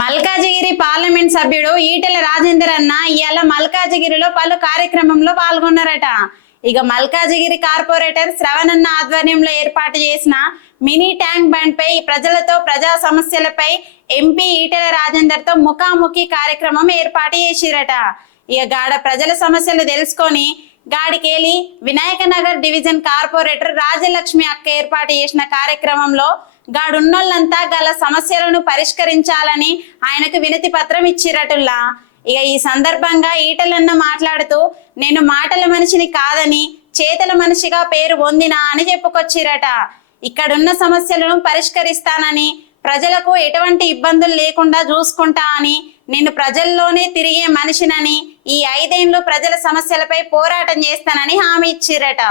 Malkajgiri parliament సభ్యుడు ఈటెల రాజేందర్ అన్న ఇవాళ మల్కాజిగిరిలో పలు కార్యక్రమంలో పాల్గొన్నారట. ఇక మల్కాజిగిరి కార్పొరేటర్ శ్రవణన్న ఆధ్వర్యంలో ఏర్పాటు చేసిన మినీ ట్యాంక్ బండ్ పై ప్రజలతో ప్రజా సమస్యలపై ఎంపీ ఈటెల రాజేందర్తో ముఖాముఖి కార్యక్రమం ఏర్పాటు చేసిరట. ఇక గాడ ప్రజల సమస్యలు తెలుసుకొని గాడికేలి వినాయక నగర్ డివిజన్ కార్పొరేటర్ రాజలక్ష్మి అక్క ఏర్పాటు చేసిన కార్యక్రమంలో గాడున్నోళ్ళంతా గల సమస్యలను పరిష్కరించాలని ఆయనకు వినతి పత్రం ఇచ్చిరటుల్లా. ఇక ఈ సందర్భంగా ఈటలన్న మాట్లాడుతూ నేను మాటల మనిషిని కాదని చేతల మనిషిగా పేరు పొందినా అని చెప్పుకొచ్చిరట. ఇక్కడున్న సమస్యలను పరిష్కరిస్తానని ప్రజలకు ఎటువంటి ఇబ్బందులు లేకుండా చూసుకుంటా అని నేను ప్రజల్లోనే తిరిగే మనిషినని ఈ ఐదేండ్లు ప్రజల సమస్యలపై పోరాటం చేస్తానని హామీ ఇచ్చిరట.